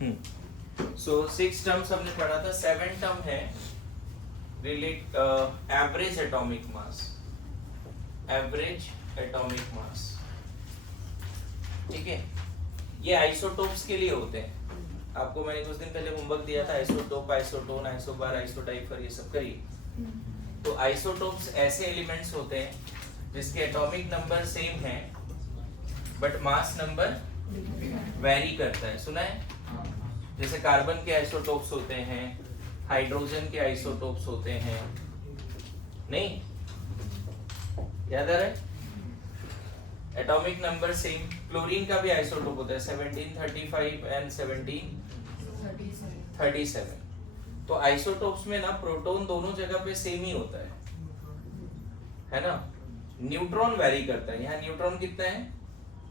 सो 6 terms हमने पढ़ा था। 7 टर्म है रिलेट एवरेज एटॉमिक मास। एवरेज एटॉमिक मास, ठीक है। ये आइसोटोप्स के लिए होते हैं। आपको मैंने कुछ दिन पहले होमवर्क दिया था, आइसोटोप, आइसोटोन, आइसोबार, आइसोडाइफर, ये सब करिए। तो आइसोटोप्स ऐसे एलिमेंट्स होते हैं जिसके एटॉमिक नंबर सेम है बट मास नंबर वेरी करता है। सुना है? जैसे कार्बन के आइसोटोप्स होते हैं, हाइड्रोजन के आइसोटोप्स होते हैं, नहीं याद आ रहा है? Atomic number same. क्लोरीन का भी आइसोटोप होता है 1735 एंड 1737। तो आइसोटोप्स में ना प्रोटॉन दोनों जगह पे सेम ही होता है ना। न्यूट्रॉन वेरी करता है। यहाँ न्यूट्रॉन कितना है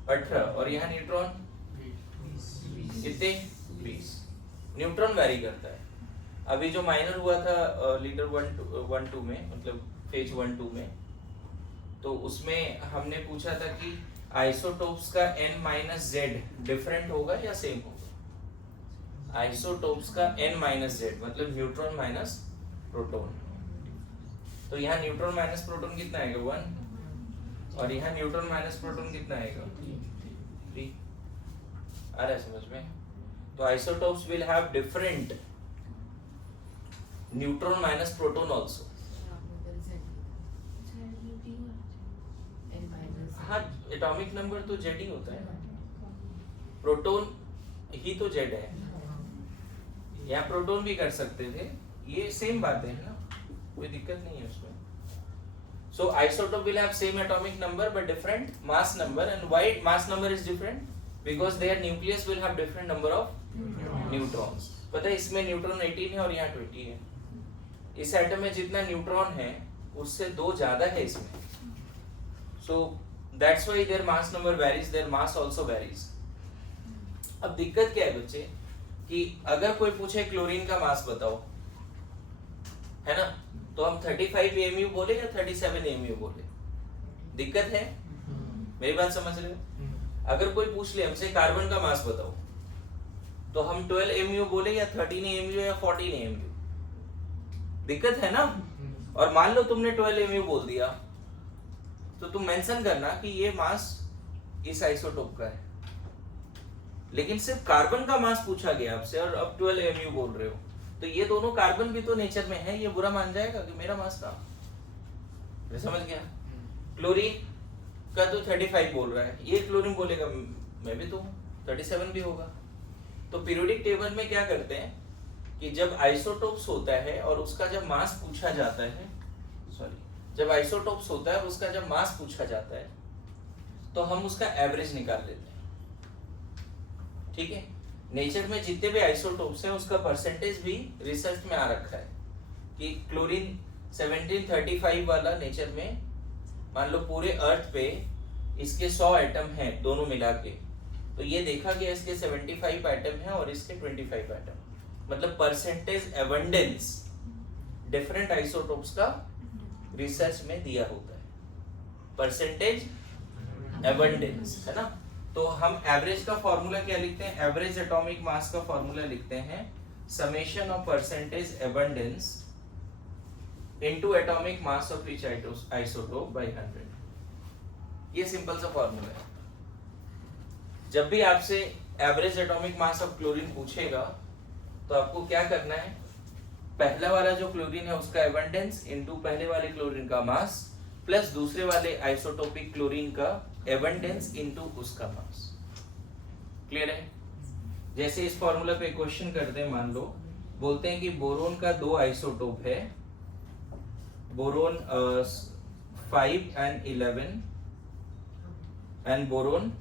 18 और यहाँ न्यूट्रॉन कितने 20। न्यूट्रॉन वेरी करता है। अभी जो माइनर हुआ था लीडर 1-2 में, मतलब फेज 1-2 में, तो उसमें हमने पूछा था कि आइसोटोप्स का n-z डिफरेंट होगा या सेम होगा। आइसोटोप्स का n-z मतलब न्यूट्रॉन माइनस प्रोटॉन। तो यहाँ न्यूट्रॉन माइनस प्रोटॉन कितना आएगा 1 और यहाँ न्यूट्रॉन माइनस प्रोटॉन कितना आएगा 3। आ रहा है समझ में? तो isotopes will have different neutron minus proton also. हाँ, एटॉमिक नंबर तो जेड ही होता है ना, प्रोटॉन ही तो जेड है। यहाँ प्रोटॉन भी कर सकते थे, ये सेम बात है ना, कोई दिक्कत नहीं है उसमें। So isotope will have same atomic number but different mass number. And why mass number is different? Because their nucleus will have different number of neutrons. पता है इसमें न्यूट्रॉन 18 है और यहाँ 20 है। इस एटम में जितना न्यूट्रॉन है उससे 2 ज्यादा है इसमें। So that's why their mass number varies, their mass also varies. अब दिक्कत क्या है बच्चे कि अगर कोई पूछे क्लोरीन का मास बताओ, है ना, तो हम 35 AMU बोले या 37 AMU बोले? दिक्कत है? मेरी बात समझ रहे हो? अगर कोई पूछ ले हमसे कार्बन का मास बताओ, तो हम 12 AMU बोले या 13 AMU या 14 AMU? दिक्कत है ना? और मान लो तुमने 12 AMU बोल दिया, तो तुम मेंशन करना कि ये मास इस आइसोटोप का है। लेकिन सिर्फ कार्बन का मास पूछा गया आपसे और अब 12 AMU बोल रहे हो, तो ये दोनों कार्बन भी तो नेचर में है, ये बुरा मान जाएगा कि मेरा मास था। समझ गया? क्लोरीन का तो 35 बोल रहा है, ये क्लोरीन बोलेगा मैं भी तो हूँ, 37 भी होगा। तो पीरियोडिक टेबल में क्या करते हैं कि जब आइसोटोप्स होता है और उसका जब मास पूछा जाता है, जब आइसोटोप्स होता है और उसका जब मास पूछा जाता है, तो हम उसका एवरेज निकाल लेते हैं। ठीक है? नेचर में जितने भी आइसोटोप्स हैं उसका परसेंटेज भी रिसर्च में आ रखा है कि क्लोरीन 1735 वाला नेचर में, मान लो पूरे अर्थ पे इसके 100 एटम हैं दोनों मिला के, तो ये देखा गया इसके 75 एटम हैं और इसके 25 एटम, मतलब परसेंटेज एबंडेंस डिफरेंट आइसोटोप्स का रिसर्च में दिया होता है। परसेंटेज एबंडेंस, है ना। तो हम एवरेज का फॉर्मूला क्या लिखते हैं? एवरेज एटॉमिक मास का फॉर्मूला लिखते हैं summation of percentage abundance into atomic mass of each isotope by 100। ये सिंपल सा फॉर्मूला है। जब भी आपसे average atomic mass of chlorine पूछेगा तो आपको क्या करना है? पहला वाला जो क्लोरीन है उसका एबंडेंस इनटू पहले वाले क्लोरीन का मास प्लस दूसरे वाले आइसोटोपिक क्लोरीन का एबंडेंस इनटू उसका मास। क्लियर है? जैसे इस फॉर्मूला पे क्वेश्चन करते हैं, मान लो बोलते हैं कि बोरोन का 2 आइसोटोप है, boron 5 and 11 and boron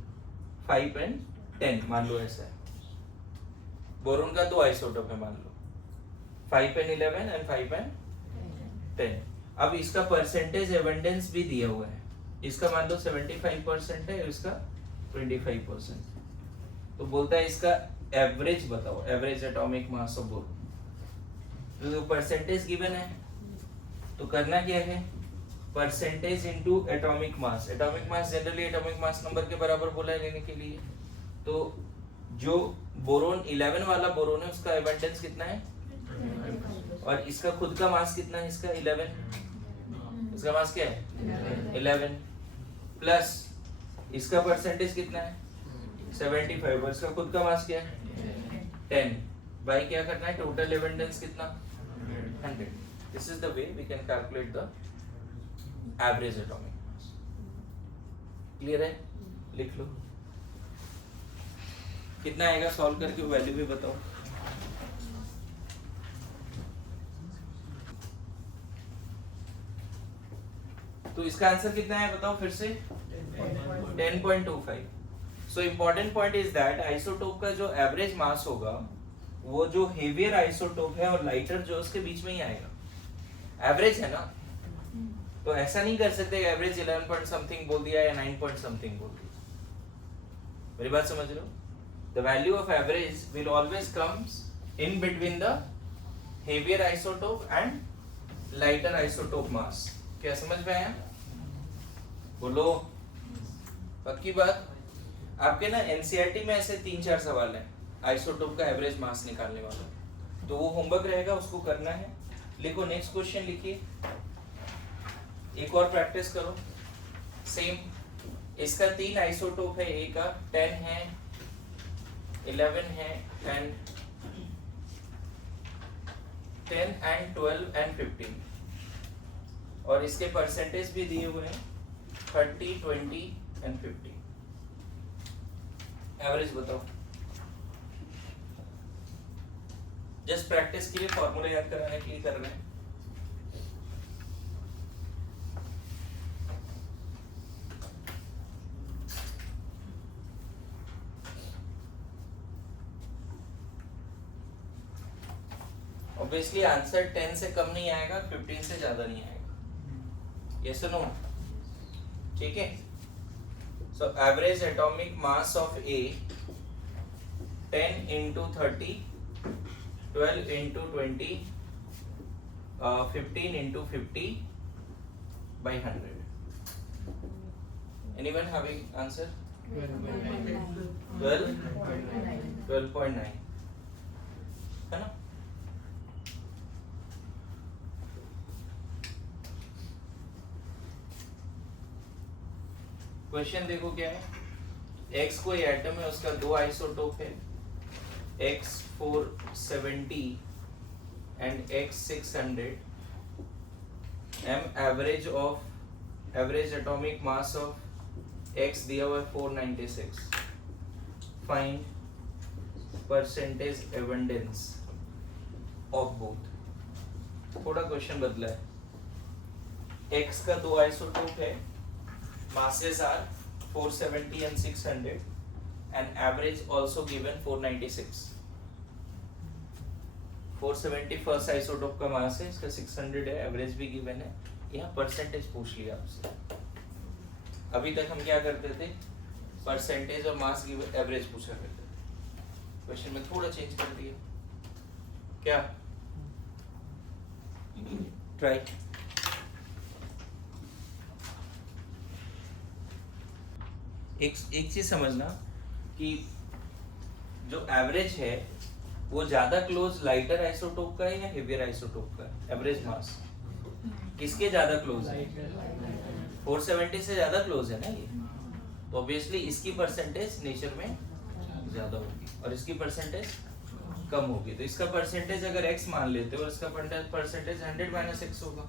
5 and 10, मान लो ऐसा है। बोरोन का 2 आइसोटोप है, मान लो 5 and 11 एंड 5 and 10। अब इसका परसेंटेज एबंडेंस भी दिया हुआ है, इसका मान लो 75% है, इसका 25%। तो बोलता है इसका एवरेज बताओ, average atomic mass of boron. तो परसेंटेज गिवन है, तो करना क्या है? परसेंटेज इनटू एटॉमिक मास। Atomic mass generally atomic mass number के बराबर बोला है लेने के लिए, तो जो बोरोन 11 वाला बोरोन है उसका एबंडेंस कितना है, और इसका खुद का मास कितना है, इसका 11, इसका मास क्या है 11, प्लस इसका परसेंटेज कितना है 75, और इसका खुद का मास क्या है 10, बाई क्या करना है टोटल एबंडेंस कितना 100. This is the way we can calculate the average atomic mass. Clear है? लिख लो कितना आएगा, सॉल्व करके वैल्यू भी बताओ. तो इसका आंसर कितना है बताओ फिर से 10.25. So important point is that isotope का जो एवरेज मास होगा वो जो हेवियर आइसोटोप है और लाइटर जो उसके बीच में ही आएगा. एवरेज है ना, तो ऐसा नहीं कर सकते एवरेज 11 पॉइंट समथिंग बोल दिया या 9 पॉइंट समथिंग बोल दिया. मेरी बात समझ रहे हो? The value of average will always comes in between the heavier isotope and lighter isotope mass. क्या समझ में आया? बोलो पक्की बात. आपके ना एनसीईआरटी में ऐसे 3-4 सवाल हैं आइसोटोप का एवरेज मास निकालने वाला, तो वो होमवर्क रहेगा, उसको करना है. लिखो नेक्स्ट क्वेश्चन लिखिए, एक और प्रैक्टिस करो. सेम इसका 3 आइसोटोप है, ए का 10 है, 11 है एंड 10 एंड 12 एंड 15, और इसके परसेंटेज भी दिए हुए हैं 30, 20 एंड 50. एवरेज बताओ. जस्ट प्रैक्टिस के लिए, फॉर्मूला याद कराने के लिए कर रहे हैं. ऑब्वियसली आंसर 10 से कम नहीं आएगा, 15 से ज्यादा नहीं आएगा. यस और नो? ठीक है. So average atomic mass of A 10 into 30, 12 into 20, 15 into 50 by 100. Anyone having answer? 12.9 है ना? क्वेश्चन देखो क्या है. X कोई एटम है, उसका 2 आइसोटोप है, X470 and X600. Average atomic mass of X दिया हुआ है 496. Find percentage abundance of both. थोड़ा क्वेश्चन बदला है. X का 2 आइसोटोप है, masses are 470 and 600, and average also given 496. 470 first isotope का मास है, इसका 600 है, एवरेज भी गिवन है. यहाँ परसेंटेज पूछ लिया आपसे. अभी तक हम क्या करते थे, परसेंटेज और मास गिवन एवरेज पूछा करते थे. क्वेश्चन में थोड़ा चेंज कर दिया. क्या ट्राई. एक चीज समझना कि जो एवरेज है वो ज्यादा क्लोज लाइटर आइसोटोप का है या हेवियर आइसोटोप का है. एवरेज मास किसके ज्यादा क्लोज है? 470 से ज्यादा क्लोज है ना ये, तो ऑब्वियसली इसकी परसेंटेज नेचर में ज्यादा होगी और इसकी परसेंटेज कम होगी. तो इसका परसेंटेज अगर x मान लेते हो और इसका परसेंटेज 100 - x होगा.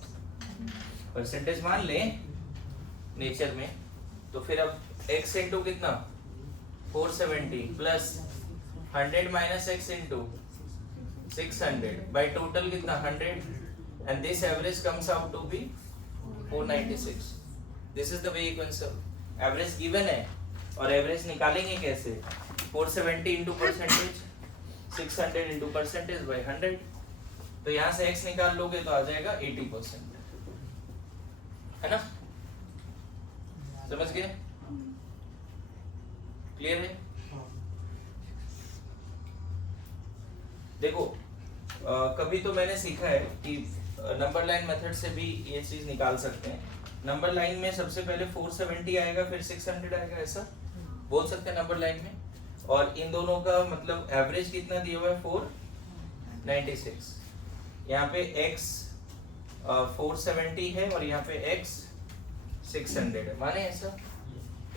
परसेंटेज मान लें नेचर में, तो फिर अब x इंटू कितना 470 plus 100 - x into 600 by total कितना 100, and this average comes out to be 496. This is the way you can solve. Average given है और एवरेज निकालेंगे कैसे? 470 into percentage, 600 into percentage by 100. तो यहाँ से x निकाल लोगे तो आ जाएगा 80%, है ना? समझ गए? क्लियर है? देखो कभी तो मैंने सीखा है कि नंबर लाइन मेथड से भी ये चीज निकाल सकते हैं. नंबर लाइन में सबसे पहले 470 आएगा, फिर 600 आएगा, ऐसा बोल सकते हैं नंबर लाइन में. और इन दोनों का मतलब एवरेज कितना दिया हुआ है 496। यहाँ पे x 470 है और यहाँ पे x 600 है, माने ऐसा।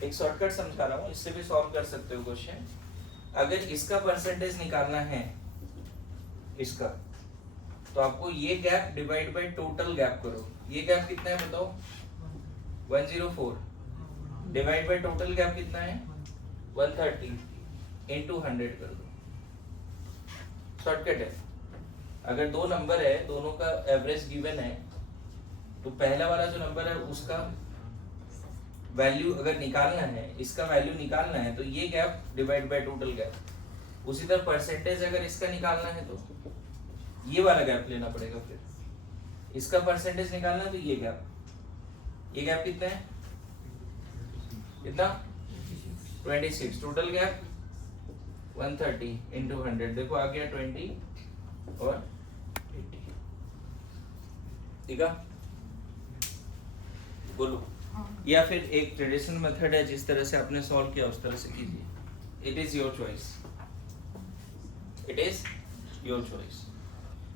एक शॉर्टकट समझा रहा हूँ, इससे भी सॉल्व कर सकते हो क्वेश्चन। अगर इसका परसेंटेज निकालना है इसका, तो आपको ये gap divide by total gap करो। ये गैप कितना है बताओ? 104 डिवाइड बाय टोटल गैप कितना है 130 इनटू 100 कर दो। शॉर्टकट है। अगर दो नंबर है, दोनों का एवरेज गिवन है, तो पहला वाला जो नंबर है उसका वैल्यू अगर निकालना है, इसका वैल्यू निकालना है, तो ये gap divide by total gap. उसी तरह परसेंटेज अगर इसका निकालना है तो ये वाला गैप लेना पड़ेगा। फिर इसका परसेंटेज निकालना है तो ये गैप कितना है? कितना? 26। टोटल गैप 130 इंटू 100, देखो आ गया 20 और 80। ठीक है, बोलो। या फिर एक ट्रेडिशनल मेथड है, जिस तरह से आपने सॉल्व किया उस तरह से कीजिए। It is your choice, it is your choice.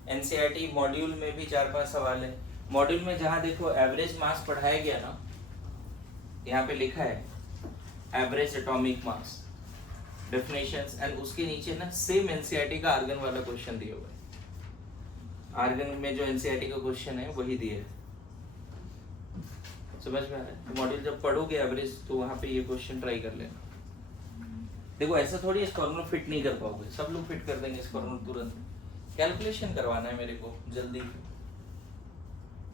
NCERT module में भी 4-5 सवाल है। मॉड्यूल में जहां देखो एवरेज मास पढ़ाया गया ना, यहाँ पे लिखा है average atomic mass definitions, and उसके नीचे ना सेम एनसीईआरटी का आर्गन वाला क्वेश्चन दिया हुआ है। आर्गन में जो एनसीईआरटी का क्वेश्चन है वही दिया है। समझ में आ रहा है? तो मॉड्यूल जब पढ़ोगे एवरेज, तो वहां पे ये क्वेश्चन ट्राई कर लेना। देखो ऐसा थोड़ी इस कॉर्नर में फिट नहीं कर पाओगे, सब लोग फिट कर देंगे इस कॉर्नर तुरंत। कैलकुलेशन करवाना है मेरे को जल्दी,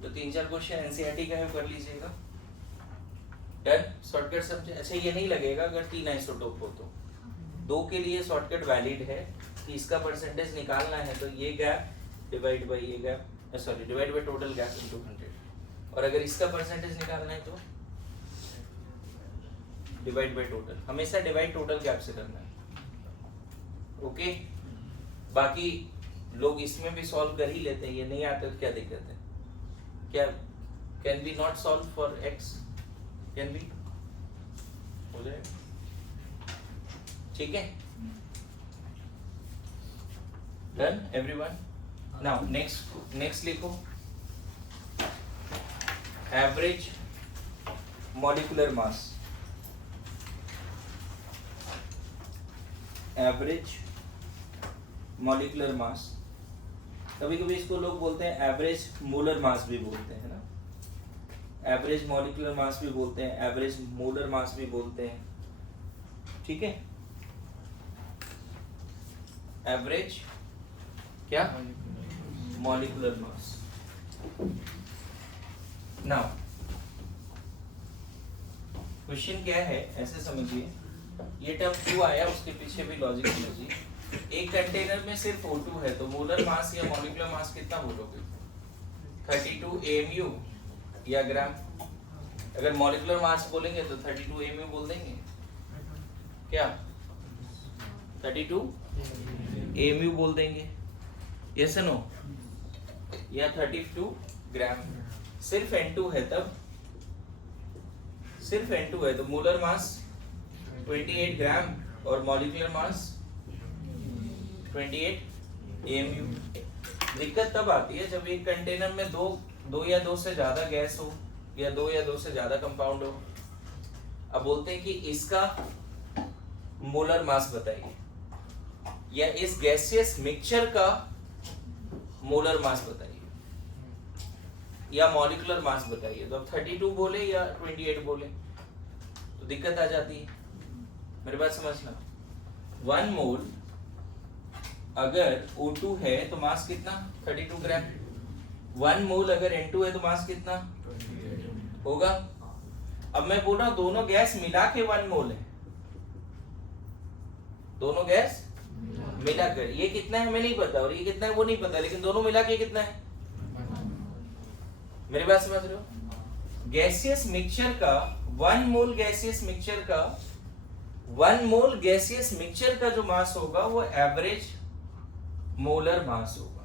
तो 3-4 क्वेश्चन एनसीईआरटी का है कर लीजिएगा। डन। शॉर्टकट समझे? अच्छा ये नहीं लगेगा अगर 3 आइसोटोप हो तो 2 के लिए शॉर्टकट वैलिड है कि इसका परसेंटेज निकालना है तो ये गैप डिवाइड बाय ये gap, sorry divide by total gap into 100, और अगर इसका परसेंटेज निकालना है तो डिवाइड बाय टोटल। हमेशा डिवाइड टोटल गैप से करना है। ओके, बाकी लोग इसमें भी सॉल्व कर ही लेते हैं, ये नहीं आते तो क्या दिक्कत है? क्या can be not solve for x? Can be, हो जाएगा। ठीक है, डन एवरीवन। नाउ नेक्स्ट लिखो average molecular mass. Average molecular mass, कभी कभी इसको लोग बोलते हैं एवरेज मोलर मास भी बोलते हैं ना, एवरेज मॉलिक्यूलर मास भी बोलते हैं, एवरेज मोलर मास भी बोलते हैं। ठीक है, एवरेज क्या? Molecular mass. नाउ क्वेश्चन क्या है ऐसे समझिए, ये टर्म क्यों आया उसके पीछे भी लॉजिक समझिए। एक कंटेनर में सिर्फ O2 है तो मोलर मास या मॉलिक्यूलर मास कितना बोलोगे? 32 AMU या ग्राम। अगर मॉलिक्यूलर मास बोलेंगे तो 32 AMU बोल देंगे क्या? 32 AMU बोल देंगे, यस नो? या 32 ग्राम। सिर्फ N2 है, तब सिर्फ N2 है तो मोलर मास 28 ग्राम और मॉलिक्यूलर मास 28 AMU। दिक्कत तब आती है जब एक कंटेनर में दो या दो से ज्यादा गैस हो या दो से ज्यादा कंपाउंड हो। अब बोलते हैं कि इसका मोलर मास बताइए, या इस गैसियस मिक्सचर का मोलर मास बताइए या मॉलिक्यूलर मास बताइए। तो अब 32 बोले या 28 बोले तो दिक्कत आ जाती है। मेरी बात समझना, 1 मोल अगर O2 है तो मास कितना? 32 ग्राम। 1 मोल अगर N2 है तो मास कितना होगा? अब मैं बोल रहा हूं दोनों गैस मिला के 1 मोल है, दोनों गैस मिलाकर। ये कितना है हमें नहीं पता और ये कितना है वो नहीं पता, लेकिन दोनों मिला के कितना है? मेरी बात समझ रहे हो? गैसियस मिक्सचर का 1 मोल गैसियस मिक्सचर का 1 मोल गैसियस मिक्सचर का जो मास होगा वो एवरेज मोलर मास होगा।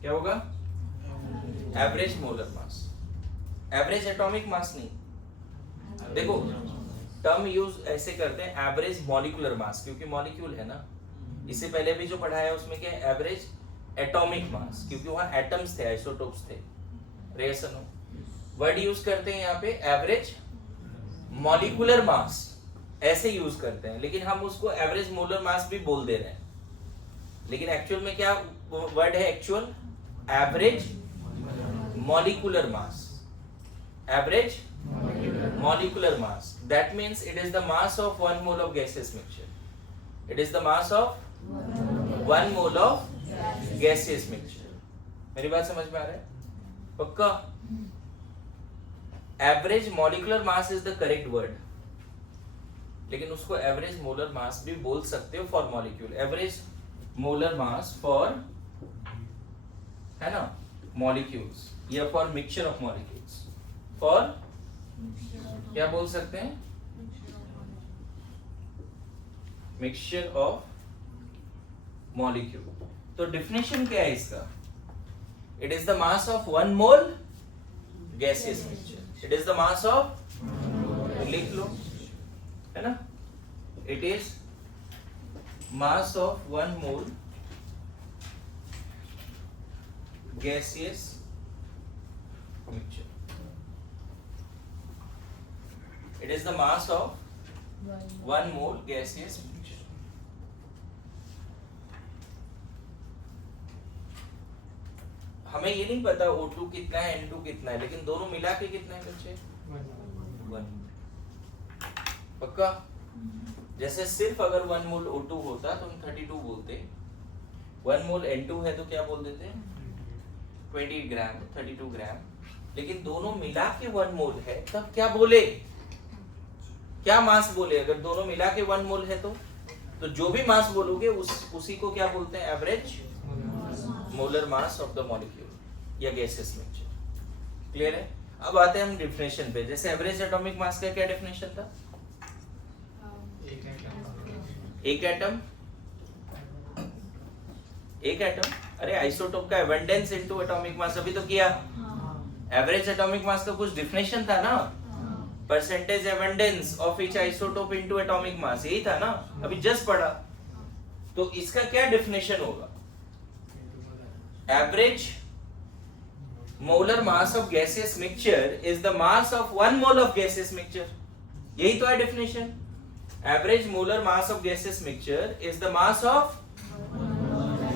क्या होगा? Average molar mass, average atomic मास नहीं। देखो टर्म यूज ऐसे करते हैं एवरेज मॉलिक्यूलर मास, क्योंकि मॉलिक्यूल है ना। इससे पहले भी जो पढ़ाया है उसमें क्या है, एवरेज एटॉमिक मास, क्योंकि वहां एटम्स थे, आइसोटोप्स थे। रेसन हो वर्ड यूज करते हैं यहाँ पे एवरेज मॉलिक्यूलर मास ऐसे यूज करते हैं, लेकिन हम उसको एवरेज मोलर मास भी बोल दे रहे हैं। लेकिन एक्चुअल में क्या वर्ड है, actual average molecular mass, average molecular mass. That means it is the mass of 1 mole of gaseous mixture. It is the mass of 1 mole of gaseous mixture. मेरी बात समझ में आ रहा है पक्का? Average molecular mass is the correct word, लेकिन उसको average molar mass भी बोल सकते हो for molecule. Average molar mass for, है ना, molecules या for mixture of molecules, for क्या बोल सकते हैं, मिक्सचर ऑफ मॉलिक्यूल। तो डिफिनेशन क्या है इसका, it is the mass of 1 mole gaseous mixture. It is the mass of, लिख लो, है ना, it is mass of 1 mole gaseous mixture. It is the mass of 1 mole gaseous mixture. हमें ये नहीं पता O2 कितना है, N2 कितना है, लेकिन दोनों मिला के कितना है बच्चे, 1। पक्का? जैसे सिर्फ अगर 1 मोल O2 होता तो हम 32 बोलते, 1 मोल N2 है तो क्या बोल देते, 20 ग्राम, 32 ग्राम। लेकिन दोनों मिला के 1 मोल है तब क्या बोले, क्या मास बोले? अगर दोनों मिला के 1 मोल है तो जो भी मास बोलोगे उसी को क्या बोलते हैं, average molar mass of the molecule या गैसेस मिक्सचर। क्लियर है? अब आते हैं हम डेफिनेशन पे। जैसे एवरेज एटॉमिक मास का क्या डेफिनेशन था, एक एटम, अरे आइसोटोप का एबंडेंस इनटू एटॉमिक मास, अभी तो किया। एवरेज एटॉमिक मास का कुछ डेफिनेशन था ना, percentage abundance of each isotope into atomic मास, यही था ना, अभी जस्ट पढ़ा। तो इसका क्या डेफिनेशन होगा, average molar mass of gaseous mixture is the mass of 1 mole of gaseous mixture. यही तो है definition, average molar mass of gaseous mixture is the mass of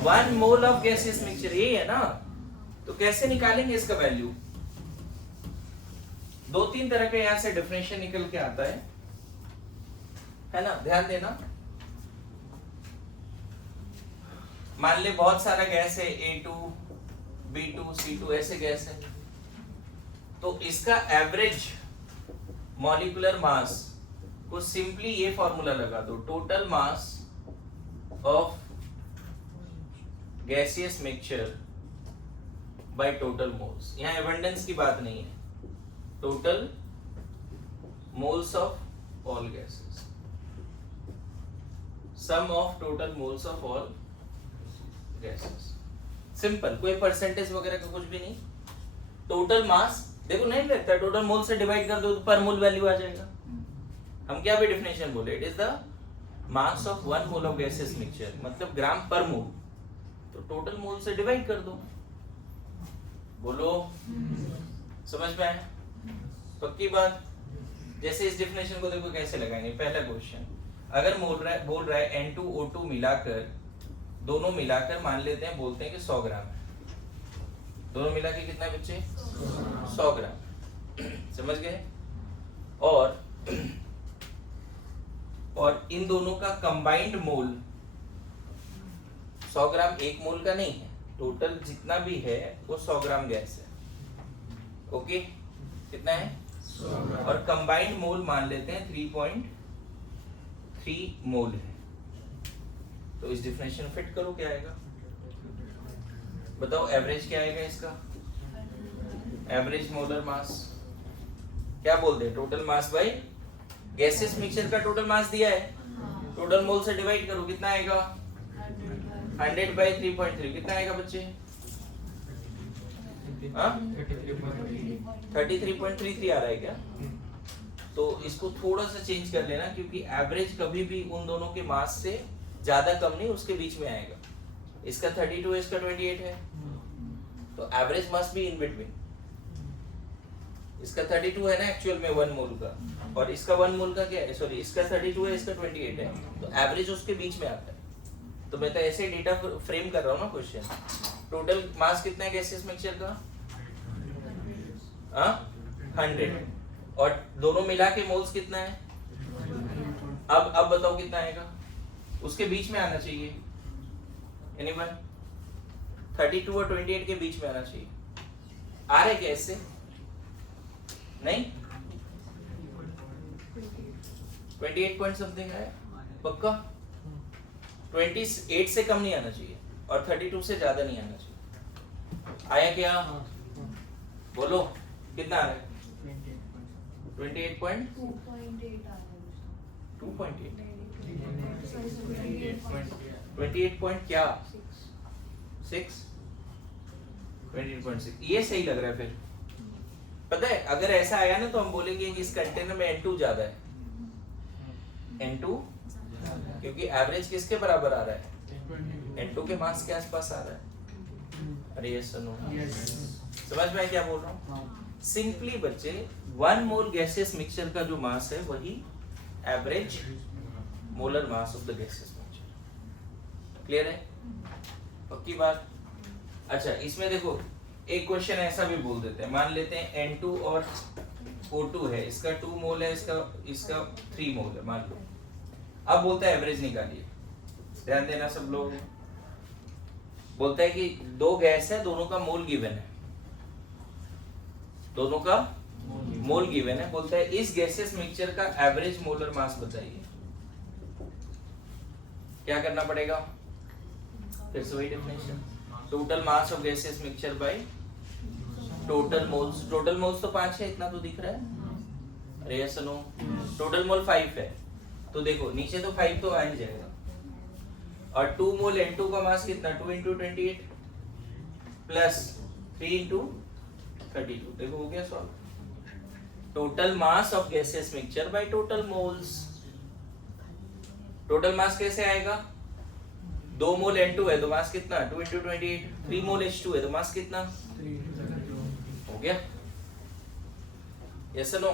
1 mole of gaseous mixture, यही है ना। तो कैसे निकालेंगे इसका वैल्यू, 2-3 तरह के यहां से डेफिनेशन निकल के आता है ना, ध्यान देना। मान ले बहुत सारा गैस है, A2, B2, C2 ऐसे गैस है, तो इसका एवरेज मॉलिक्यूलर मास को सिंपली ये फॉर्मूला लगा दो, total mass of gaseous mixture by total moles. यहां एबंडेंस की बात नहीं है, total moles of all gases, sum of total moles of all gases. Simple, कोई परसेंटेज वगैरह का कुछ भी नहीं। टोटल मास देखो नहीं लगता, टोटल मोल से डिवाइड कर दो तो पर मोल वैल्यू आ जाएगा। हम क्या भी डेफिनेशन बोले, it is the mass of 1 mole of gaseous mixture, मतलब ग्राम पर मोल, तो टोटल मोल से डिवाइड कर दो। बोलो समझ में आया? पक्की बात। जैसे इस डेफिनेशन को देखो कैसे लगाएंगे। पहला क्वेश्चन, अगर बोल रहा है N2O2 मिलाकर, दोनों मिलाकर मान लेते हैं, बोलते हैं कि 100 ग्राम है। दोनों मिला के कितना है बच्चे, 100 ग्राम। समझ गए? और इन दोनों का कंबाइंड मोल 100 ग्राम, एक मोल का नहीं है, टोटल जितना भी है वो 100 ग्राम गैस है। ओके, कितना है, और कंबाइंड मोल मान लेते हैं 3.3 मोल है। तो इस डिफिनेशन फिट करो, क्या आएगा बताओ, एवरेज क्या आएगा इसका, एवरेज मोलर मास क्या बोलते हैं, total mass bye gases mixture का टोटल मास दिया है, टोटल मोल से डिवाइड करो, कितना आएगा 100 by 3.3, कितना आएगा बच्चे, 33.33 आ रहा है क्या? तो इसको थोड़ा सा चेंज कर लेना, क्योंकि एवरेज कभी भी उन दोनों के मास से ज्यादा कम नहीं, उसके बीच में आएगा। इसका 32 है, इसका 28 है, तो average must be in between. इसका 32 है ना एक्चुअल में 1 मोल का, और इसका 1 मोल का क्या है, सॉरी इसका 32 है, इसका 28 है, तो एवरेज उसके बीच में आता है। तो मैं तो ऐसे डेटा फ्रेम कर रहा हूँ ना क्वेश्चन। टोटल मास कितना है गैसियस मिक्सचर का? 100, और दोनों मिला के मोल्स कितना है? अब बताओ कितना आएगा? उसके बीच में आना चाहिए। एनीवन? 32 और 28 के बीच में आना चाहिए। आ रहा है क्या इससे? नहीं, 28 पॉइंट समथिंग है पक्का। 28 से कम नहीं आना चाहिए और 32 से ज्यादा नहीं आना चाहिए। आया क्या? बोलो कितना आ रहा है? 28 पॉइंट 2.8 28 पॉइंट क्या 6 28.6 ये सही लग रहा है। फिर पता है अगर ऐसा आया ना तो हम बोलेंगे कि इस कंटेनर में N2 ज्यादा है। N2 क्योंकि एवरेज किसके बराबर आ रहा है? N2 के मास के आसपास आ रहा है। अरे ये सुनो, समझ में क्या बोल रहा हूँ? सिंपली बच्चे 1 मोल गैसियस मिक्सचर का जो मास है वही average molar mass of the gaseous mixture. Clear है? पक्की बात? अच्छा इसमें देखो एक क्वेश्चन ऐसा भी बोल देते हैं, मान लेते हैं N2 और O2 है, इसका 2 मोल है, इसका 3 मोल है मान लो। अब बोलता है एवरेज निकालिए। ध्यान देना सब लोग। बोलता है कि दो गैस है, दोनों का मोल गिवन है, दोनों का मोल गिवन है। बोलता है इस गैसियस मिक्सचर का एवरेज मोलर मास बताइए। क्या करना पड़ेगा? फिर से वही definition, total mass of gaseous mixture by total moles. Total moles तो 5 है, इतना तो दिख रहा है। अरे ये सुनो, टोटल मोल 5 है, तो देखो नीचे तो 5 तो आ ही जाएगा। और 2 मोल N2 का मास कितना? 2 into 28 प्लस 3 into 32। देखो हो गया solve. Total mass of gaseous mixture by total moles. Total mass कैसे आएगा? 2 मोल N2 है तो मास कितना? 2 into 28। 3 मोल H2 है तो मास कितना? हो गया। Yes no?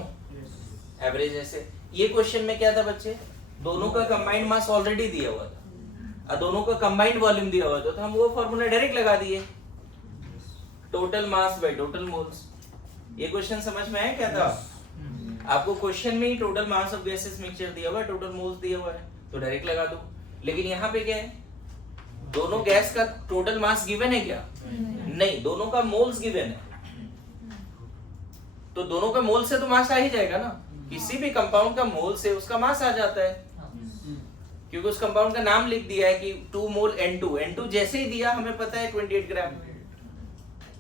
एवरेज ऐसे। ये क्वेश्चन में क्या था बच्चे? दोनों का कंबाइंड मास ऑलरेडी दिया हुआ था और दोनों का कंबाइंड वॉल्यूम दिया हुआ था, तो हम वो फॉर्मूला डायरेक्ट लगा दिए, total mass by total moles. ये क्वेश्चन समझ में आया क्या था? आपको क्वेश्चन में ही total mass of gases mixture दिया हुआ है, टोटल मोल्स दिया हुआ है, तो डायरेक्ट लगा दो। लेकिन यहाँ पे क्या है? दोनों गैस का टोटल मास गिवन है क्या? नहीं, दोनों का मोल्स गिवन है। तो दोनों का मोल से तो मास आ ही जाएगा ना। किसी भी कंपाउंड का मोल से उसका मास आ जाता है, क्योंकि उस कंपाउंड का नाम लिख दिया है कि 2 मोल N2। N2 जैसे ही दिया हमें पता है 28 ग्राम।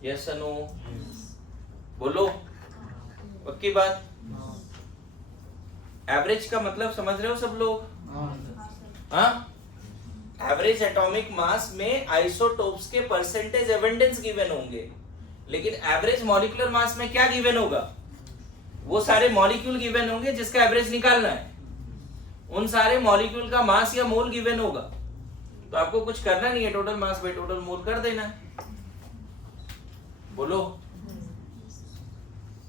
Yes no? बोलो पक्की बात? एवरेज का मतलब समझ रहे हो सब लोग? हाँ, एवरेज एटॉमिक मास में आइसोटोप्स के परसेंटेज एबंडेंस गिवन होंगे, लेकिन एवरेज मॉलिक्यूलर मास में क्या गिवन होगा? वो सारे मॉलिक्यूल गिवन होंगे जिसका एवरेज निकालना है, उन सारे मॉलिक्यूल का मास या मोल गिवन होगा। तो आपको कुछ करना नहीं है, total mass by total mole कर देना है। बोलो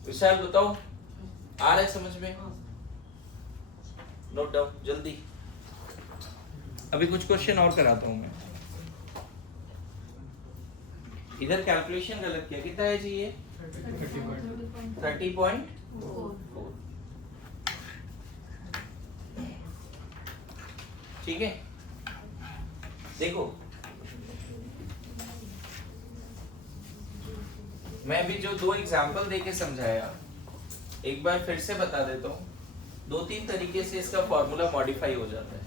विशाल बताओ, आ रहा है समझ में? नोट डाउन जल्दी। अभी कुछ क्वेश्चन और कराता हूं मैं। इधर कैलकुलेशन गलत किया, कितना है जी ये? 30.4। ठीक है, देखो मैं भी जो 2 एग्जाम्पल देके समझाया एक बार फिर से बता देता हूँ। 2-3 तरीके से इसका फॉर्मूला मॉडिफाई हो जाता है।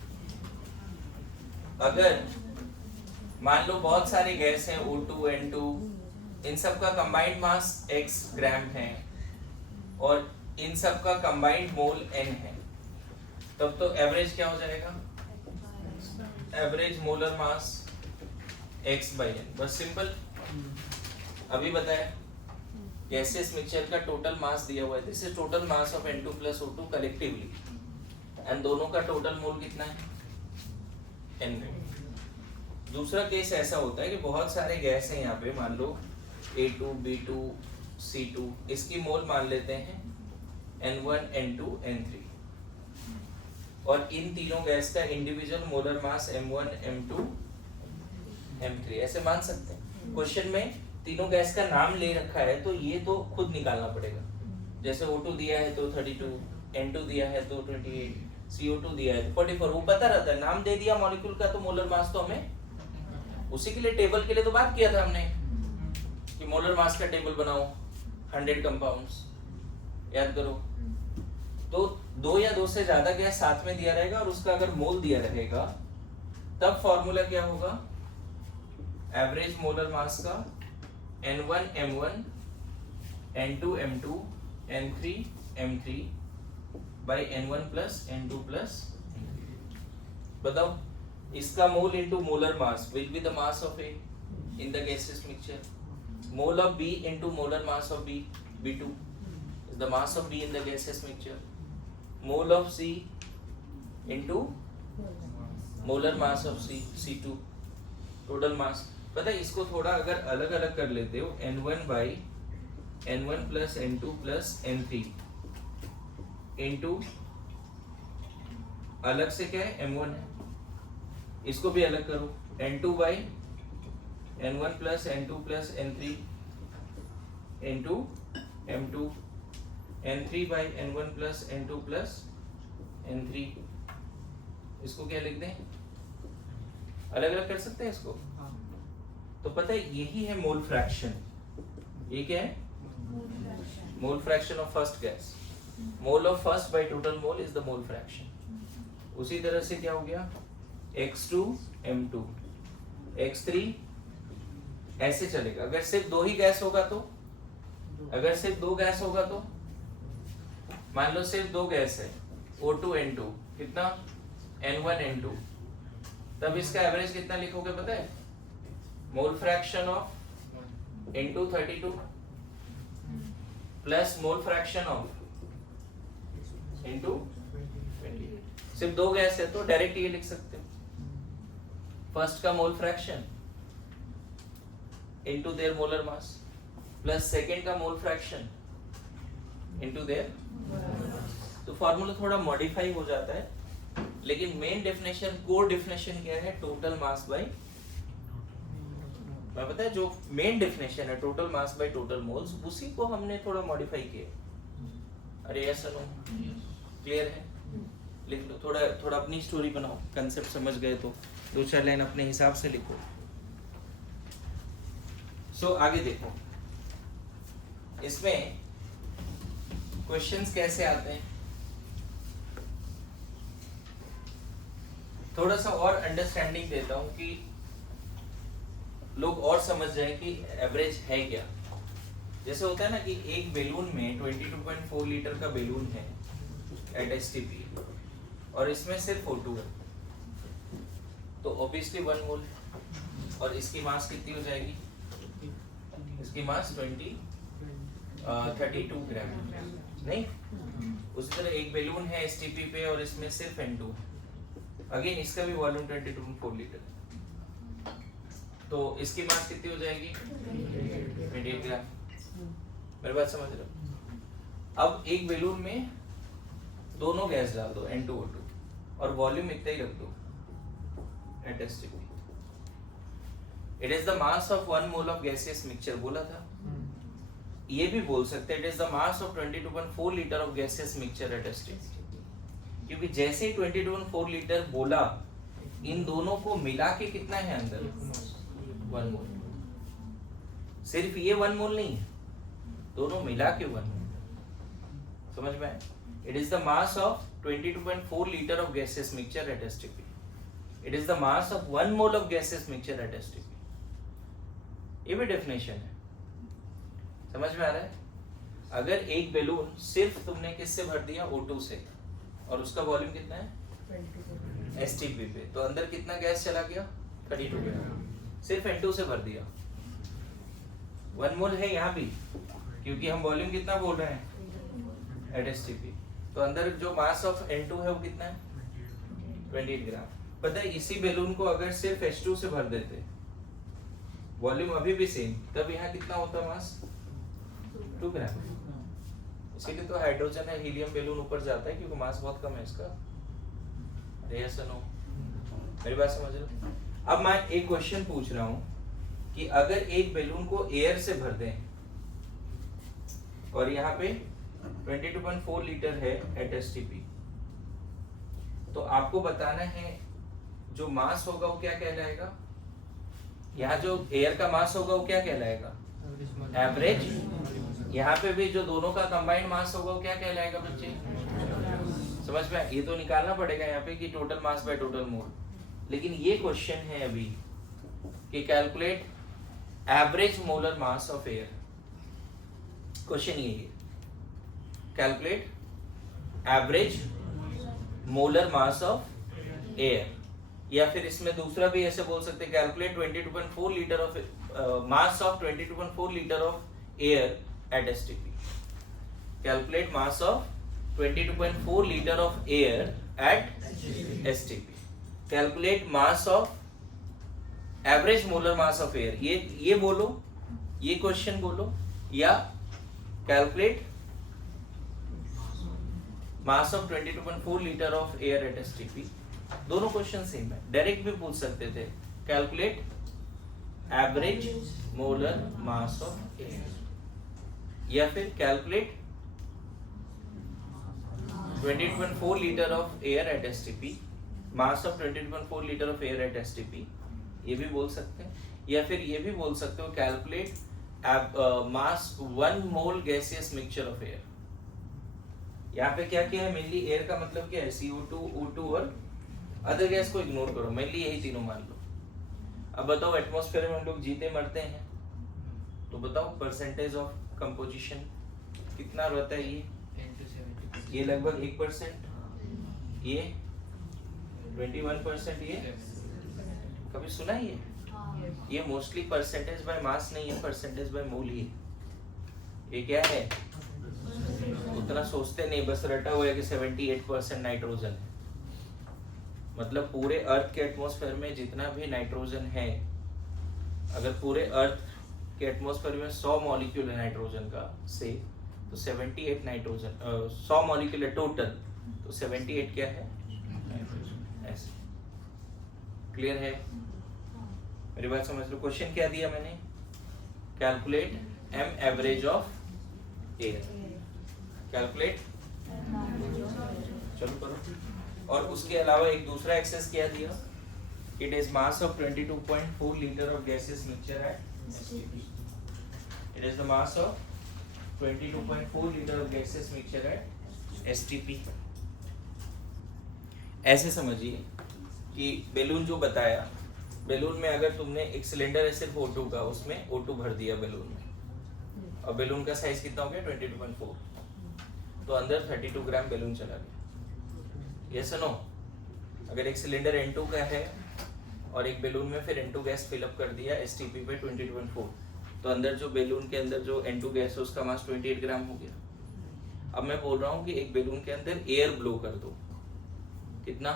अगर मान लो बहुत सारे गैस हैं O2, N2, इन सब का कंबाइंड मास x ग्राम है और इन सब का कंबाइंड मोल n है, तब तो एवरेज क्या हो जाएगा? Average molar mass x/n। बस सिंपल। अभी बताया गैसियस मिक्सचर का टोटल मास दिया हुआ है, this is total mass of N2 plus O2 collectively, and दोनों का टोटल मोल कितना है N। दूसरा केस ऐसा होता है कि बहुत सारे गैस हैं यहाँ पे, मान लो A2, B2, C2, इसकी मोल मान लेते हैं N1, N2, N3, और इन तीनों गैस का individual molar mass M1, M2, M3 ऐसे मान सकते हैं। क्वेश्चन में तीनों गैस का नाम ले रखा है तो ये तो खुद निकालना पड़ेगा, जैसे O2 दिया है तो 32, N2 दिया है तो 28, CO2 दिया है तो 44, वो पता रहता है, नाम दे दिया मॉलिक्यूल का तो मोलर मास तो हमें उसी के लिए, टेबल के लिए तो बात किया था हमने कि मोलर मास का टेबल बनाओ 100 कंपाउंड्स, याद करो। तो 2 या 2 से ज्यादा गैस साथ में दिया रहेगा और उसका अगर मोल दिया रहेगा तब फॉर्मूला क्या होगा, एवरेज मोलर मास का N1 M1, N2 M2, N3 M3 by N1 plus N2 plus N3। बताओ इसका मोल into molar mass will be the mass of A in the gaseous mixture, mole of B into molar mass of B, B2 is the mass of B in the gaseous mixture, mole of C into molar mass of C, C2 total mass। पता है इसको थोड़ा अगर अलग अलग कर लेते हो, N1 by N1 plus N2 plus N3 into अलग से क्या है M1 है, इसको भी अलग करो N2 by N1 plus N2 plus N3 into M2, N3 by N1 plus N2 plus N3, इसको क्या लिख दें, अलग अलग कर सकते हैं इसको। तो पता है यही है मोल फ्रैक्शन, ये क्या है mole fraction of first gas, mole of first by total mole is the mole fraction. उसी तरह से क्या हो गया X2 M2 X3 ऐसे चलेगा। अगर सिर्फ 2 ही गैस होगा तो, अगर सिर्फ 2 गैस होगा तो, मान लो सिर्फ 2 गैस है O2 N2 कितना N1 N2, तब इसका एवरेज कितना लिखोगे पता है, mole fraction of into 32 plus mole fraction of into 28। सिर्फ 2 गैस है तो डायरेक्ट ये लिख सकते हो, फर्स्ट का mole fraction into their molar mass plus second का मोल फ्रैक्शन into their, तो फॉर्मूला थोड़ा मॉडिफाई हो जाता है, लेकिन मेन डेफिनेशन, कोर डेफिनेशन क्या है, टोटल मास बाय, मैं पता है जो मेन डेफिनेशन है total mass by total moles, उसी को हमने थोड़ा मॉडिफाई किया। अरे यस नो क्लियर है, लिख लो, थोड़ा थोड़ा अपनी स्टोरी बनाओ, कंसेप्ट समझ गए तो 2-4 लाइन अपने हिसाब से लिखो। सो आगे देखो इसमें क्वेश्चंस कैसे आते हैं, थोड़ा सा और अंडरस्टैंडिंग देता हूं कि लोग और समझ जाए कि एवरेज है क्या। जैसे होता है ना कि एक बेलून में 22.4 लीटर का बेलून है एट STP और इसमें सिर्फ O2 है, तो ऑब्वियसली 1 मोल है, और इसकी मास कितनी हो जाएगी, इसकी मास 32 ग्राम नहीं। उसी तरह एक बेलून है STP पे और इसमें सिर्फ N2 है, अगेन इसका भी वॉल्यूम 22.4 लीटर, तो इसकी मास कितनी हो जाएगी 28 ग्राम। मेरी बात समझ रहे हो। अब एक बेलून में दोनों गैस डाल दो N2O2 और वॉल्यूम इतना ही रख दो at STP, it is the mass of 1 mole of gaseous mixture बोला था। ये भी बोल सकते हैं it is the mass of 22.4 litre of gaseous mixture at STP, क्योंकि जैसे ही 22.4 लीटर बोला, इन दोनों को मिला के कितना है अंदर 1 मोल, सिर्फ ये 1 मोल नहीं है, दोनों मिला के 1 मोल, समझ में आया। It is the mass of 22.4 litre of gaseous mixture at STP, it is the mass of 1 mole of gaseous mixture at STP। ये भी डेफिनेशन है, समझ में आ रहा है। अगर एक बेलून सिर्फ तुमने किससे भर दिया O2 से, और उसका वॉल्यूम कितना है STP पे, तो अंदर कितना गैस चला गया 32 ग्राम, सिर्फ N2 से भर दिया, 1 मोल है यहाँ भी, क्योंकि हम वॉल्यूम कितना बोल रहे हैं एट एसटीपी। तो अंदर जो मास ऑफ N2 है वो कितना है 28 ग्राम। पता है इसी बैलून को अगर सिर्फ H2 से भर देते, वॉल्यूम अभी भी सेम, तब यहाँ कितना होता मास 2 ग्राम। इसीलिए तो हाइड्रोजन है हीलियम बैलून ऊपर जाता है क्योंकि मास बहुत कम है इसका। यस नो, मेरी बात समझ रहे हो? अब मैं एक क्वेश्चन पूछ रहा हूं कि अगर एक बैलून को एयर से भर दें और यहाँ पे 22.4 लीटर है एट एसटीपी, तो आपको बताना है जो मास होगा वो क्या कहलाएगा। यहाँ जो एयर का मास होगा वो क्या कहलाएगा एवरेज। यहाँ पे भी जो दोनों का कंबाइंड मास होगा वो क्या कहलाएगा बच्चे, समझ में? ये तो निकालना पड़ेगा यहाँ पे कि total mass by total mole. लेकिन ये क्वेश्चन है अभी कि calculate average molar mass of air. Question ये है calculate average molar mass of air, या फिर इसमें दूसरा भी ऐसे बोल सकते हैं calculate 22.4 litre of mass of 22.4 litre of air at STP. Calculate mass of 22.4 litre of air at STP. Calculate mass of average molar mass of air, ये बोलो, ये क्वेश्चन बोलो, या calculate mass of 22.4 litre of air at STP. दोनों question same है, direct भी पूछ सकते थे calculate average molar mass of air, या फिर calculate 22.4 litre of air at STP, mass of 22.4 litre of air at STP, ये भी बोल सकते हैं। या फिर ये भी बोल सकते हो calculate mass 1 mole gaseous mixture of air. यहाँ पे क्या किया है, मेनली एयर का मतलब क्या है CO2, O2 और अदर गैस को इग्नोर करो, मेनली यही तीनों मान लो। अब बताओ एटमॉस्फेयर में हम लोग जीते मरते हैं, तो बताओ परसेंटेज ऑफ कंपोजिशन कितना रहता है। ये लगभग 1%, ये 21%, ये कभी सुना है ये मोस्टली परसेंटेज बाय मास नहीं है, परसेंटेज बाय मोल ही। ये क्या है उतना सोचते नहीं, बस रटा हुआ है कि 78% नाइट्रोजन है। मतलब पूरे अर्थ के एटमॉस्फेयर में जितना भी नाइट्रोजन है, अगर पूरे अर्थ के एटमॉस्फेयर में 100 मॉलिक्यूल है नाइट्रोजन का से, तो 78 नाइट्रोजन 100 मॉलिक्यूल है टोटल, तो 78 क्या है ऐसे। क्लियर है? मेरी बात समझ लो। क्वेश्चन क्या दिया मैंने, calculate M average of air, calculate, चलो करो। और उसके अलावा एक दूसरा एक्सेस क्या दिया, it is mass of 22.4 litre of gases mixture eight STP. It is the mass of 22.4 litre of gases mixture eight STP. ऐसे समझिए कि बैलून जो बताया, बैलून में अगर तुमने एक सिलेंडर है सिर्फ O2 का, उसमें O2 भर दिया बैलून में, और बैलून का साइज कितना हो गया 22.4, तो अंदर 32 ग्राम बैलून चला गया। Yes no? अगर एक सिलेंडर N2 का है और एक बैलून में फिर N2 गैस फिलअप कर दिया STP पे 22.4, तो अंदर जो बैलून के अंदर जो N2 गैस है उसका मास 28 ग्राम हो गया। अब मैं बोल रहा हूँ कि एक बैलून के अंदर एयर ब्लो कर दो, कितना,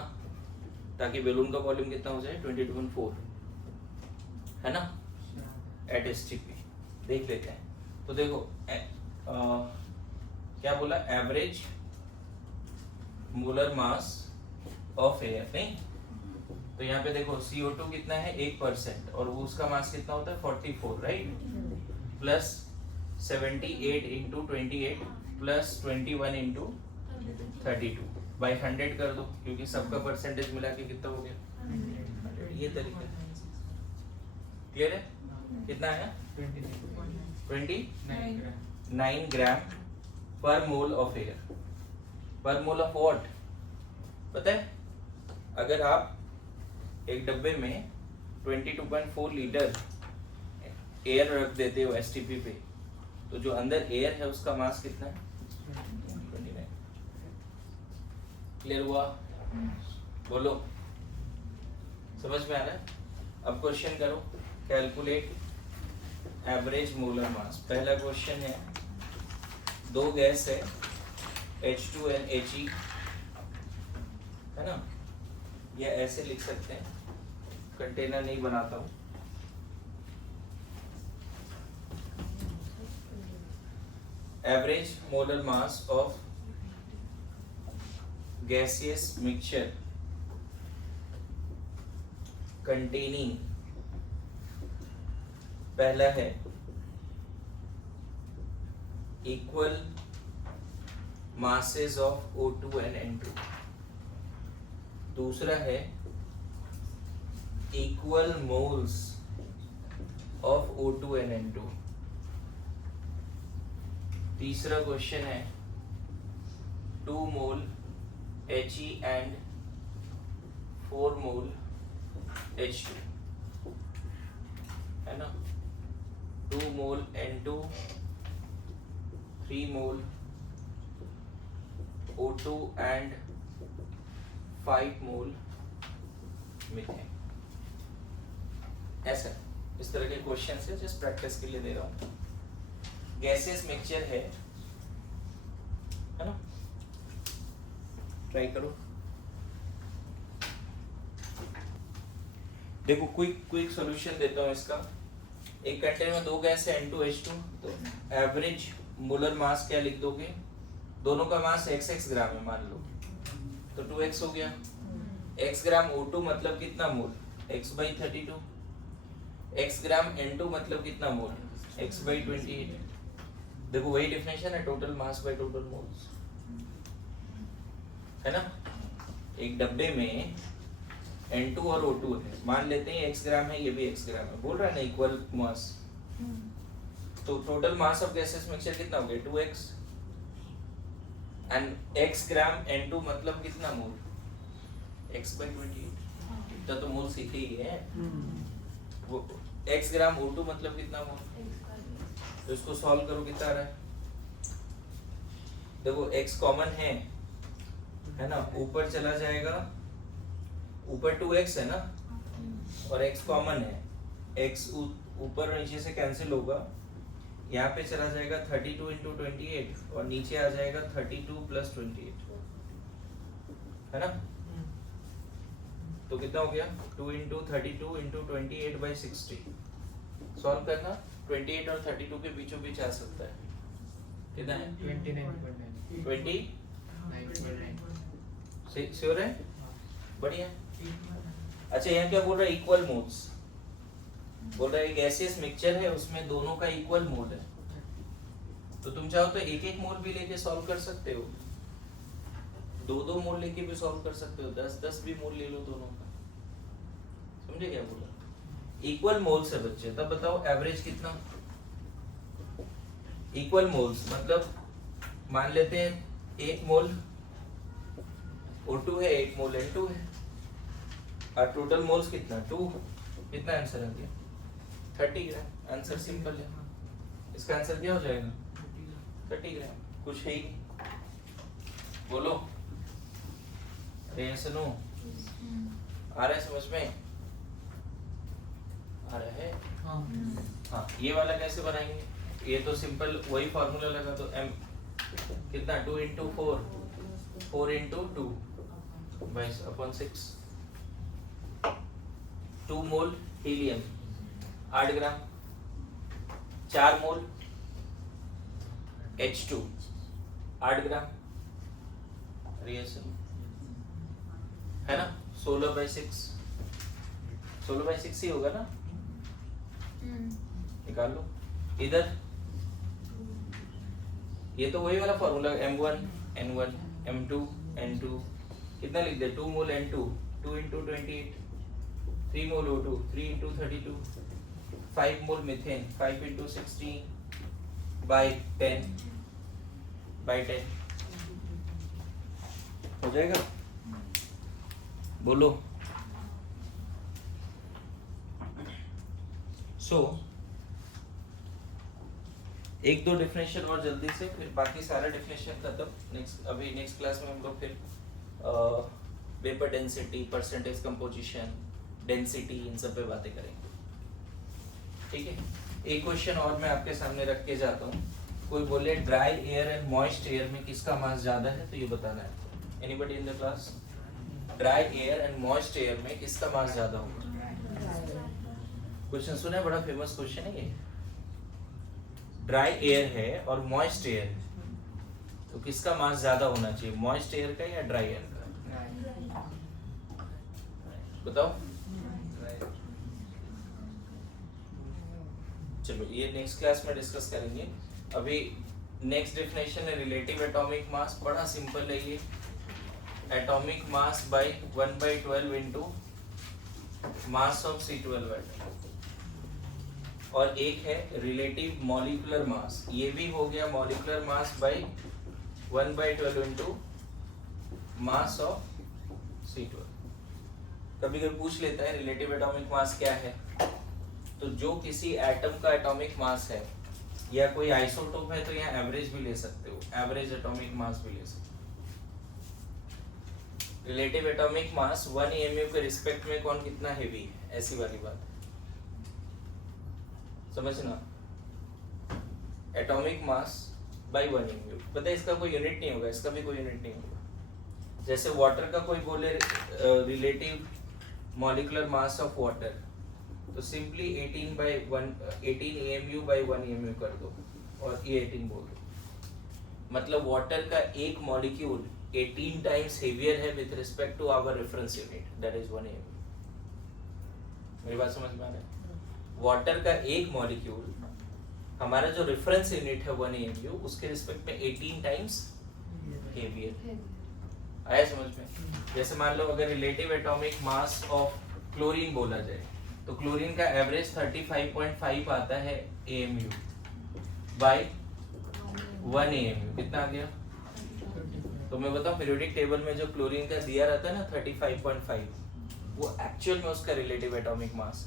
ताकि बैलून का वॉल्यूम कितना हो जाए 22.4, है ना, एट एसटीपी। देख लेते हैं। तो देखो क्या बोला, average molar mass of air, नहीं तो यहाँ पे देखो CO2 कितना है 1%, और वो उसका मास कितना होता है 44, right, plus 78 into 28 plus 21 into 32 by 100 कर दो, क्योंकि सबका परसेंटेज मिला के कितना हो गया 100। ये तरीका है। क्लियर है? कितना है 29 ग्राम पर मोल ऑफ एयर। पर मोल ऑफ व्हाट पता है? अगर आप एक डब्बे में 22.4 लीटर एयर रख देते हो एसटीपी पे, तो जो अंदर एयर है उसका मास कितना है 29। क्लियर हुआ? बोलो, समझ में आ रहा है? अब क्वेश्चन करो, कैलकुलेट एवरेज मोलर मास। पहला क्वेश्चन है दो गैस है H2 and He, है ना, या ऐसे लिख सकते हैं, कंटेनर नहीं बनाता हूं। Average molar mass of gaseous mixture containing, पहला है equal masses of O2 and N2, दूसरा है equal moles of O2 and N2, तीसरा क्वेश्चन है 2 मोल He and 4 मोल H2, है ना, 2 मोल N2, 3 mole O2 and 5 mole methane. ऐसा इस तरह के क्वेश्चन से जस्ट प्रैक्टिस के लिए दे रहा हूँ। गैसेस मिक्सचर है ना, ट्राई करो। देखो क्विक सॉल्यूशन देता हूँ इसका। एक कंटेनर में दो गैस है N2H2, तो एवरेज मोलर मास क्या लिख दोगे, दोनों का मास XX ग्राम है मान लो, तो 2x हो गया। x ग्राम O2 मतलब कितना मोल, x/32। x ग्राम N2 मतलब कितना मोल, x/28। देखो वही डिफिनेशन है, total mass by total moles, है ना। एक डब्बे में N2 और O2 है, मान लेते हैं x ग्राम है, ये भी x ग्राम है, बोल रहा है ना इक्वल मास, तो total mass of gases mixture कितना हो गया 2x, and x gram N2 मतलब कितना मोल, x/28। तो मोल सीखे ही है वो। x ग्राम O2 मतलब कितना मोल, तो इसको सॉल्व करो कितना आ रहा है। देखो x कॉमन है ना, ऊपर चला जाएगा, ऊपर 2x है ना, और x कॉमन है, x ऊपर और नीचे से कैंसिल होगा, यहाँ पे चला जाएगा 32 × 28 और नीचे आ जाएगा 32 + 28, है ना। तो कितना हो गया 2 × 32 × 28/60। सॉल्व करना, 28 और 32 के बीचों बीच आ सकता है, कितना है 29.9। श्योर है, बढ़िया। अच्छा यहाँ क्या बोल रहा है, इक्वल मोल्स बोल रहा है, गैसियस मिक्सचर है उसमें दोनों का इक्वल मोल है, तो तुम चाहो तो एक एक मोल भी लेके सॉल्व कर सकते हो, दो दो मोल लेके भी सॉल्व कर सकते हो, 10-10 भी मोल ले लो दोनों का। समझे क्या बोला, इक्वल मोल्स है बच्चे। तब बताओ एवरेज कितना, इक्वल मोल्स मतलब मान लेते हैं 1 मोल O2 है, 1 मोल N2 है, और टोटल मोल्स कितना 2, कितना आंसर आ गया 30 ग्राम। आंसर सिंपल है, इसका आंसर क्या हो जाएगा 30 ग्राम। कुछ है ही, बोलो, अरे सुनो, आ रहा है समझ में, आ रहा है। हाँ ये वाला कैसे बनाएंगे, ये तो सिंपल वही फॉर्मूला लगा, तो m कितना 2 × 4, 4 × 2 22/6। 2 मोल हीलियम 8 ग्राम, 4 मोल H2 8 ग्राम, रिएक्शन है ना, 16/6, 16/6 ही होगा ना, निकाल लो इधर। ये तो वही वाला formula, M1 N1 M2 N2, कितना लिख दे 2 मोल N2 2 × 28, 3 मोल O2 3 × 32, 5 मोल मीथेन 5 × 16/10 हो जाएगा। बोलो। एक दो डेफिनेशन और जल्दी से, फिर बाकी सारा डेफिनेशन खत्म। नेक्स्ट क्लास में हम लोग फिर vapour density, percentage composition, density, इन सब पे बातें करेंगे, ठीक है। एक क्वेश्चन और मैं आपके सामने रख के जाता हूँ, कोई बोले dry air and moist air में किसका मास ज्यादा है, तो ये बताना है। Anybody in the class? Dry air and moist air में किसका मास ज्यादा होगा? क्वेश्चन सुना है, बड़ा फेमस क्वेश्चन है ये। ड्राई एयर है और मॉइस्ट एयर है, तो किसका मास ज्यादा होना चाहिए, मॉइस्ट एयर का या ड्राई एयर का? बताओ। चलो ये नेक्स्ट क्लास में डिस्कस करेंगे। अभी नेक्स्ट डेफिनेशन है रिलेटिव एटॉमिक मास। बड़ा सिंपल है ये, atomic mass by 1/12 into mass of C12 atom. और एक है रिलेटिव मॉलिक्यूलर मास, ये भी हो गया molecular mass by 1/12 into mass of C12। कभी कभी पूछ लेता है रिलेटिव एटॉमिक मास क्या है, तो जो किसी एटम का एटॉमिक मास है या कोई आइसोटोप है तो यहाँ एवरेज भी ले सकते हो, एवरेज एटॉमिक मास भी ले सकते हो। रिलेटिव एटॉमिक मास 1 EMU के रिस्पेक्ट में कौन कितना हेवी है, ऐसी वाली बात समझना। एटॉमिक मास बाय 1 EMU, पता है इसका कोई यूनिट नहीं होगा, इसका भी कोई यूनिट नहीं होगा। जैसे वाटर का कोई बोले relative molecular mass of water, तो सिंपली 18 EMU बाय 1 EMU कर दो और ये 18 बोल दो। मतलब वाटर का एक मॉलिक्यूल 18 टाइम्स हेवियर है with respect to our reference unit, that is 1 EMU। मेरी बात समझ में आ रहा है? वाटर का एक मॉलिक्यूल, हमारा जो रेफरेंस यूनिट है 1 EMU, उसके रिस्पेक्ट में 18 टाइम्स हेवियर। आया समझ में? जैसे मान लो अगर relative atomic mass of chlorine बोला जाए, तो क्लोरीन का एवरेज 35.5 आता है AMU बाय 1 AMU। कितना आ गया? तो मैं बताऊं पीरियोडिक टेबल में जो क्लोरीन का दिया रहता है ना 35.5, वो एक्चुअल में उसका relative atomic mass.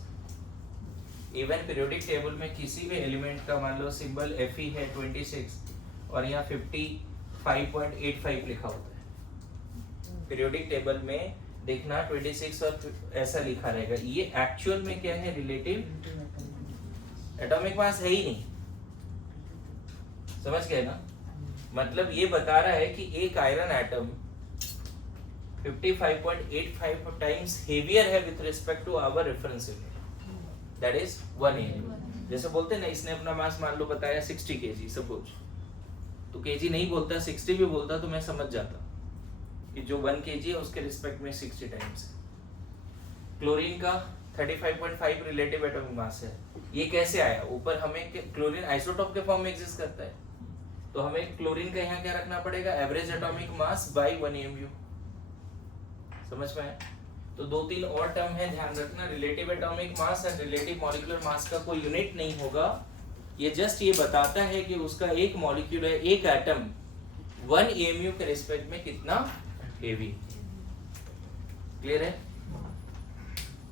Even periodic table में किसी भी एलिमेंट का मान लो सिंबल Fe है 26 और यहाँ 55.85 लिखा होता है, पीरियोडिक टेबल में देखना 26 और ऐसा लिखा रहेगा, ये एक्चुअल में क्या है, रिलेटिव एटॉमिक मास है ही नहीं। समझ गए ना? मतलब ये बता रहा है कि एक आयरन एटम 55.85 टाइम्स हेवियर है with respect to our reference unit, that is 1 AMU। जैसे बोलते हैं ना, इसने अपना मास मान लो बताया 60 kg सपोज, तो kg नहीं बोलता 60 भी बोलता तो मैं समझ जाता कि जो 1 kg है उसके रिस्पेक्ट में 60 टाइम्स है। क्लोरीन का 35.5 रिलेटिव एटॉमिक मास है। ये कैसे आया? ऊपर हमें क्लोरीन आइसोटोप के फॉर्म में एग्जिस्ट करता है, तो हमें क्लोरीन का यहाँ क्या रखना पड़ेगा, average atomic mass by 1 AMU। समझ में आया? तो 2-3 और टर्म है, ध्यान रखना। Relative atomic mass and relative molecular mass का कोई यूनिट नहीं होगा, ये जस्ट ये बताता है कि उसका एक मॉलिक्यूल है, एक एटम 1 AMU के रिस्पेक्ट में कितना हेवी। क्लियर है?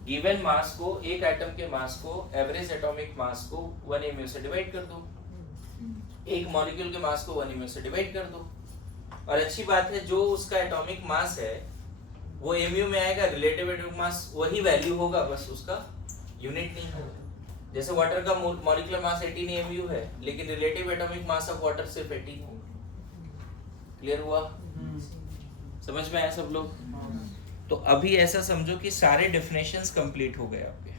गिवन मास को, एक एटम के मास को, एवरेज एटॉमिक मास को 1 AMU से डिवाइड कर दो, एक मॉलिक्यूल के मास को 1 AMU से डिवाइड कर दो। और अच्छी बात है, जो उसका एटॉमिक मास है वो AMU में आएगा, रिलेटिव एटॉमिक मास वही वैल्यू होगा, बस उसका यूनिट नहीं होगा। जैसे वाटर का मॉलिक्यूलर मास 18 AMU है, लेकिन relative atomic mass of water सिर्फ 18 होगा। क्लियर हुआ? समझ में आया सब लोग? तो अभी ऐसा समझो कि सारे डेफिनेशंस कंप्लीट हो गए आपके।